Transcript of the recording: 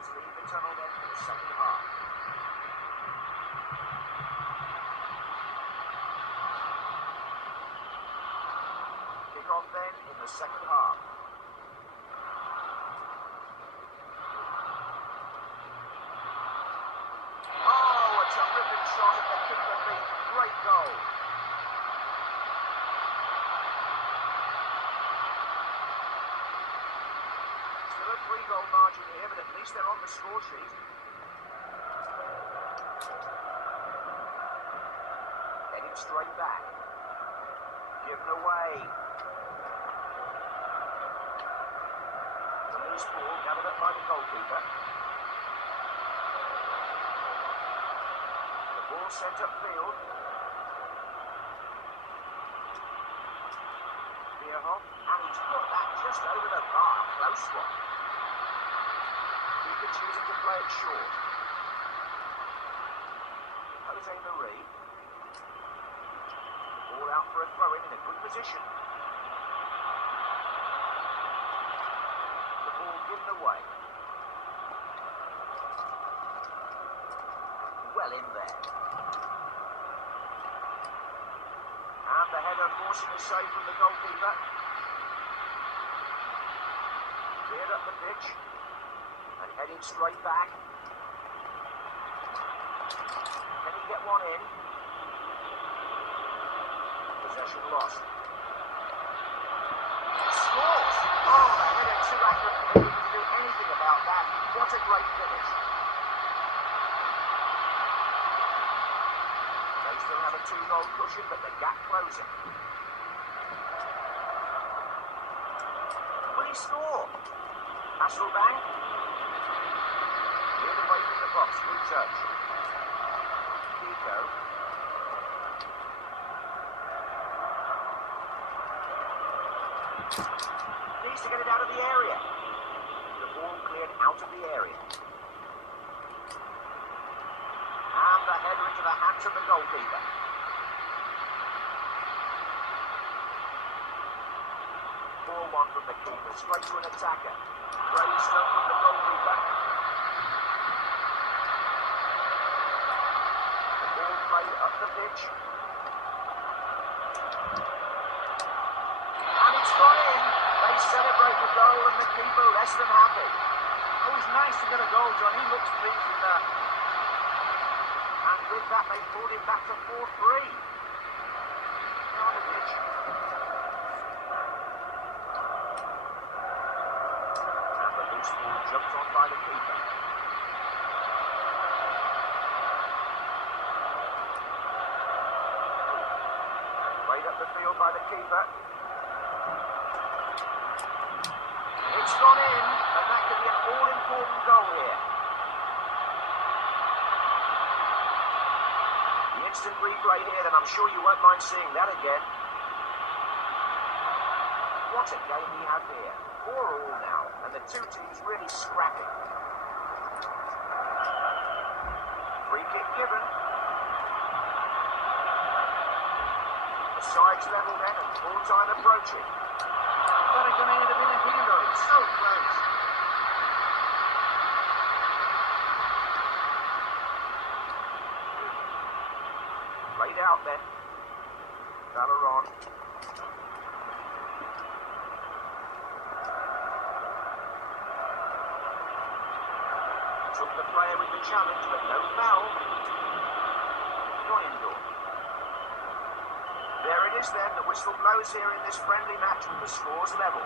players leave the tunnel then for the second half. Kick off then in the second half. Oh, a terrific shot at the keeper beat. Great goal. Still a 3-goal margin here, but at least they're on the score sheet. Heading straight back. Given away. The loose ball gathered up by the goalkeeper. The ball sent upfield. Bierhoff, and he's put that just over the bar. Close one. Keeper choosing to play it short. Jose Marie. Ball out for a throw-in a good position. The ball given away. Well in there. And the header forcing a save from the goalkeeper. Cleared up the pitch. And heading straight back. Can he get one in? Possession lost. Scores! Oh, the header too accurate for the keeper to do anything about that. What a great finish. They still have a 2-goal cushion, but the gap closing. Will he score? Hasselbank. Cleared away from the box. Good touch. Pico. Needs to get it out of the area. The ball cleared out of the area. And the header into the hands of the goalkeeper. 4-1 from the keeper, straight to an attacker. Great stuff from the goalkeeper. The ball played up the pitch. And it's gone in. They celebrate the goal and the keeper less than happy. Oh, it's nice to get a goal, John. He looks pleased with that. And with that, they pulled him back to 4-3. Now on the pitch. And the loose ball jumped on by the keeper. Played up the field by the keeper. It's gone in, and that could be an all-important goal here. The instant replay here, then I'm sure you won't mind seeing that again. What a game we have here. 4-4 now, and the two teams really scrapping. Free kick given. The sides level then, and full-time approaching. But it's going to end up in a hero. It's so close. Played out then. Valeron. Took the player with the challenge, but no foul. Neuendorf. There it is then. The whistle blows here in this friendly match with the scores level.